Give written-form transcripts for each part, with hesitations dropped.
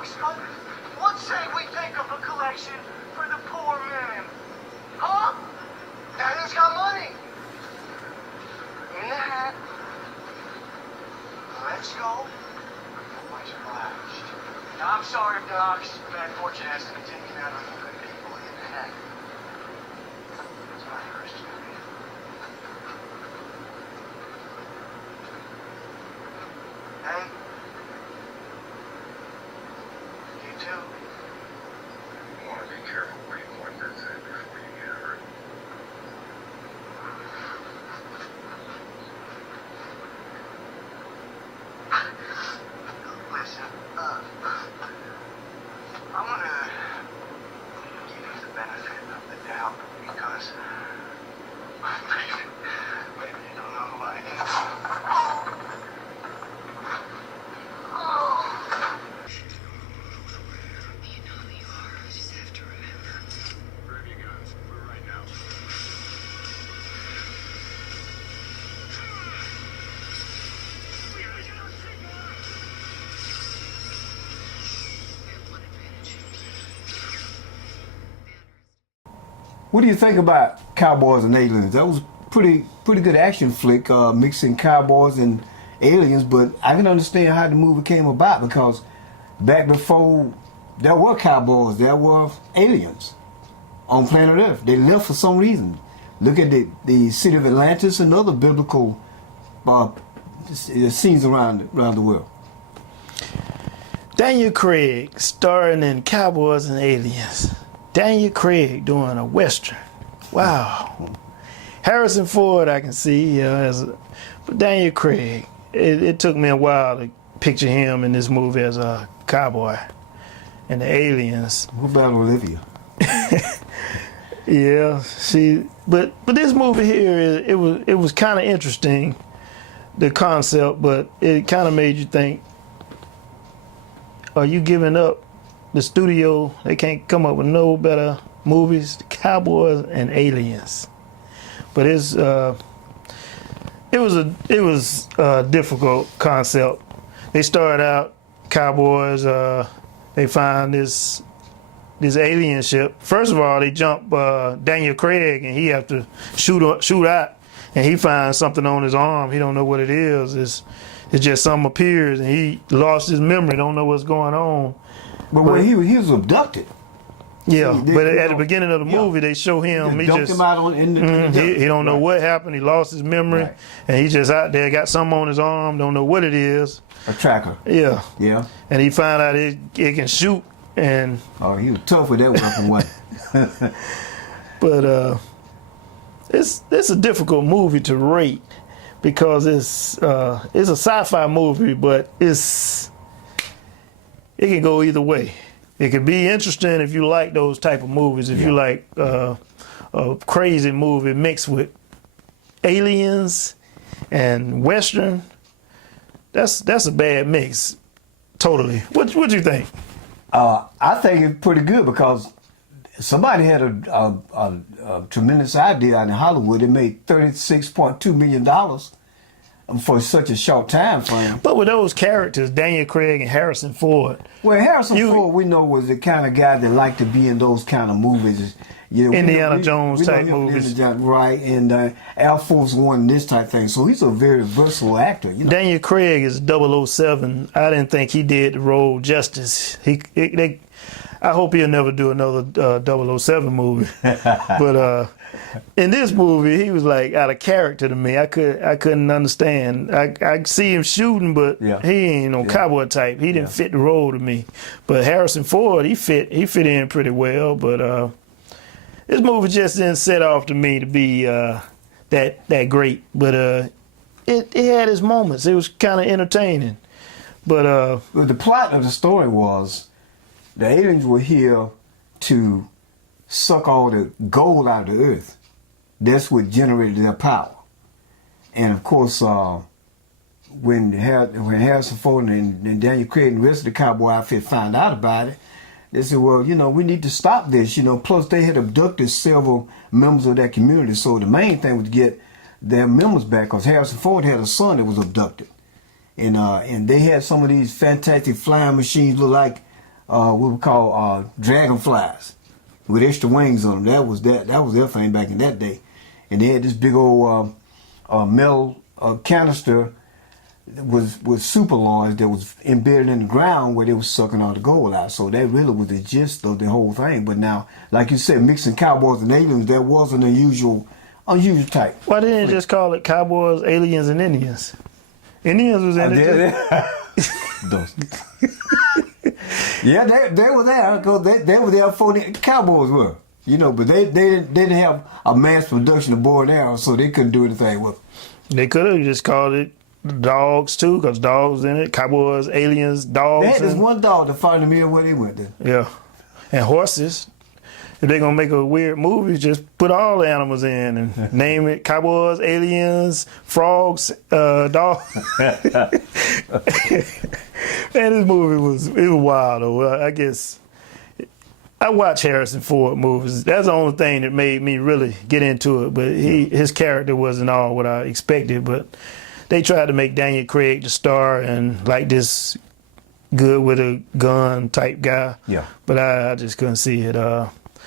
we spend it? What say we think of a collection for the poor man? Huh? Now who's got money? In the hat. Let's go. Much obliged. Now, I'm sorry, Doc. Bad fortune has to be taken out of the good people in the hat. It's my first duty. Hey. You too. You want to be careful where you point that thing before you get hurt. Listen, I'm gonna give you the benefit of the doubt because maybe you don't know who I am. You know who you are. I just have to remember. Where have you guys? We're right now. One advantage. What do you think about Cowboys and Aliens? That was a pretty good action flick, mixing cowboys and aliens, but I can understand how the movie came about because back before there were cowboys, there were aliens on planet Earth. They left for some reason. Look at the city of Atlantis and other biblical scenes around the world. Daniel Craig starring in Cowboys and Aliens. Daniel Craig doing a Western. Wow. Harrison Ford I can see, but Daniel Craig, it took me a while to picture him in this movie as a cowboy. And the aliens. What about Olivia? Yeah, but this movie here, it was kind of interesting, the concept, but it kind of made you think, are you giving up the studio? They can't come up with no better movies, Cowboys and Aliens. But it was a difficult concept. They started out Cowboys. They find this alien ship. First of all, they jump Daniel Craig, and he have to shoot out, and he finds something on his arm. He don't know what it is. It's just something appears, and he lost his memory. Don't know what's going on. But when he was abducted. Yeah, See, but at the beginning of the movie, they show him. They He dumped just him out in the he don't know what happened. He lost his memory, Right. and he just out there got something on his arm. Don't know what it is. a tracker. Yeah, Yeah. and he found out it can shoot, and Oh, he was tough with that weapon, wasn't but it's a difficult movie to rate because it's a sci-fi movie, but it can go either way. It could be interesting if you like those type of movies. If you like a crazy movie mixed with aliens and Western, that's a bad mix. Totally. What you think? I think it's pretty good because somebody had a tremendous idea in Hollywood. They made $36.2 million for such a short time frame. But with those characters, Daniel Craig and Harrison Ford. Well, Harrison Ford, we know, was the kind of guy that liked to be in those kind of movies. You know, Indiana Jones type him, movies. Right, and Air Force One, this type thing. So he's a very versatile actor. You know? Daniel Craig is 007. I didn't think he did the role justice. I hope he'll never do another 007 movie. But in this movie, he was like out of character to me. I couldn't understand. I see him shooting, but he ain't no cowboy type. He didn't fit the role to me. But Harrison Ford, he fit in pretty well. But this movie just didn't set off to me to be that great. But it had its moments. It was kind of entertaining. But the plot of the story was the aliens were here to suck all the gold out of the earth. That's what generated their power. And of course, when Harrison Ford and Daniel Craig and the rest of the cowboy outfit found out about it, they said, well, you know, we need to stop this, you know. Plus, they had abducted several members of that community. So the main thing was to get their members back, because Harrison Ford had a son that was abducted. And they had some of these fantastic flying machines, look like what we call dragonflies with extra wings on them. That was their thing back in that day. And they had this big old metal canister with super large that was embedded in the ground where they was sucking all the gold out. So that really was the gist of the whole thing. But now, like you said, mixing Cowboys and aliens, that was an unusual type. Why didn't they just call it Cowboys, Aliens, and Indians? Indians was in it too. Yeah, they were there because they were there before the Cowboys were. You know, but they didn't have a mass production of bow and arrow, so they couldn't do anything with it. They could have just called it Dogs too, because dogs in it. Cowboys, aliens, dogs. They had this one dog to find them in where they went then. Yeah, and horses. If they're gonna make a weird movie, just put all the animals in and name it Cowboys, aliens, frogs, dogs. Man, this movie was wild though. I guess I watch Harrison Ford movies. That's the only thing that made me really get into it. But his character wasn't all what I expected. But they tried to make Daniel Craig the star and like this good with a gun type guy. Yeah. But I just couldn't see it.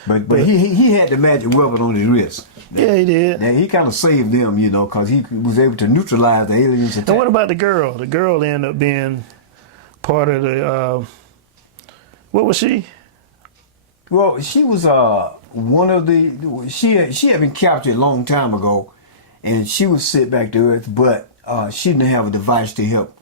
But he had the magic weapon on his wrist. Yeah, he did. And he kind of saved them, you know, because he was able to neutralize the aliens' attack. And what about the girl? The girl ended up being part of the. What was she? Well, she was one of the. She had been captured a long time ago, and she was sent back to Earth, but she didn't have a device to help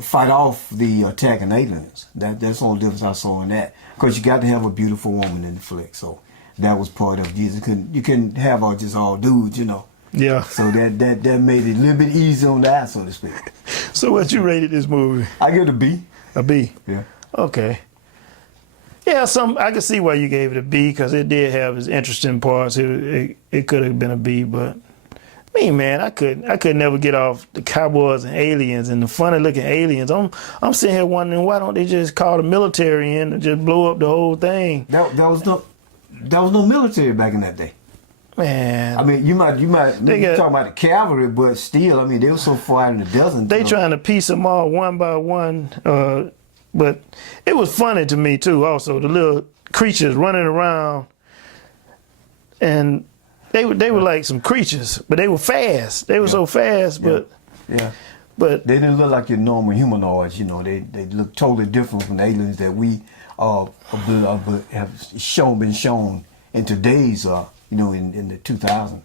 fight off the attacking aliens. That's the only difference I saw in that. Because you got to have a beautiful woman in the flick, so that was part of it. You couldn't have just all dudes, you know. Yeah. So that made it a little bit easier on the eye, so to speak. So what you rated this movie? I give it a B. A B. Yeah. Okay. Yeah, I could see why you gave it a B because it did have its interesting parts. It could have been a B, but me, man, I could never get off the Cowboys and aliens and the funny looking aliens. I'm sitting here wondering why don't they just call the military in and just blow up the whole thing? That was no military back in that day. Man, I mean, you might talking about the cavalry, but still, I mean, they were so far out in the desert. They trying to piece them all one by one, but it was funny to me too. Also, the little creatures running around, and they were like some creatures, but they were fast. They were so fast, but but they didn't look like your normal humanoids. You know, they look totally different from the aliens that we have been shown in today's in the 2000s.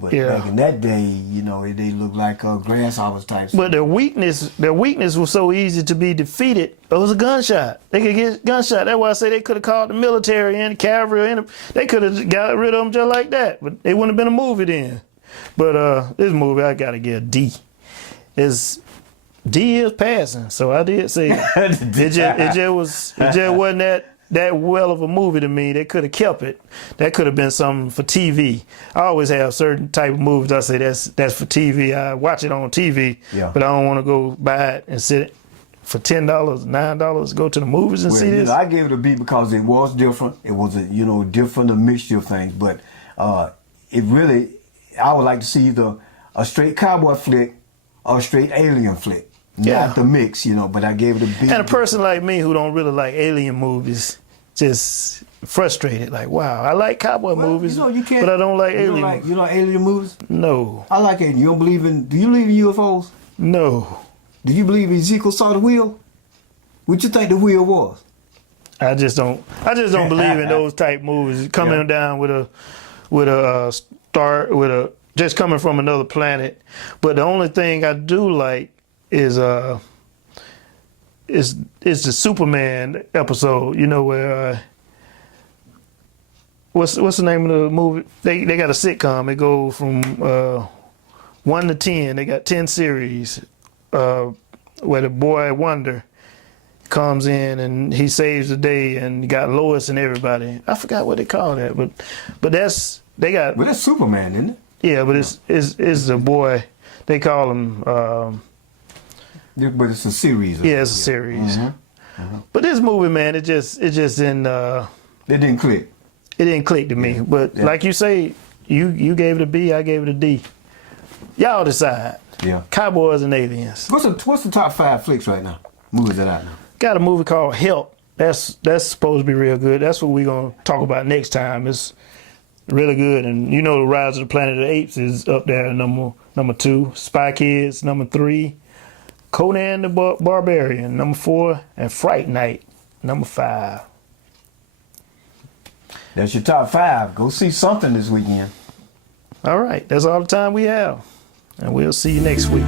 But back in that day, you know, they looked like grasshoppers types. But their weakness was so easy to be defeated. It was a gunshot. They could get gunshot. That's why I say they could have called the military and the cavalry and they could have got rid of them just like that. But it wouldn't have been a movie then. But this movie, I gotta get a D. D is passing, so I did say it just wasn't that well of a movie to me. They could have kept it. That could have been something for TV. I always have certain type of movies I say that's for TV. I watch it on TV, but I don't want to go buy it and sit for $10, $9, go to the movies and see this. I gave it a B because it was different. It was a mixture of things. But it really, I would like to see either a straight cowboy flick or a straight alien flick. Not the mix, but I gave it a B. And a person like me who don't really like alien movies, just frustrated. Like, wow, I like cowboy movies, but I don't like alien movies. You like alien movies? No. I like it. Do you believe in UFOs? No. Do you believe Ezekiel saw the wheel? What you think the wheel was? I just don't believe in those type movies. Coming down with a star, just coming from another planet. But the only thing I do like is the Superman episode, where what's the name of the movie? They got a sitcom. It goes from 1 to 10. They got 10 series where the boy Wonder comes in and he saves the day, and you got Lois and everybody. I forgot what they call that, but that's Superman, isn't it? Yeah, but it's the boy. They call him. But it's a series. Yeah, it's a series. But this movie, man, it just didn't. It didn't click. It didn't click to me. But like you say, you gave it a B, I gave it a D. Y'all decide. Yeah. Cowboys and aliens. What's the top 5 flicks right now? Movies that I know. got a movie called Help. That's supposed to be real good. That's what we're gonna talk about next time. It's really good. And you know, The Rise of the Planet of the Apes is up there, number 2. Spy Kids, number 3. Conan the Barbarian, number 4, and Fright Night, number 5. That's your top 5. Go see something this weekend. All right, that's all the time we have, and we'll see you next week.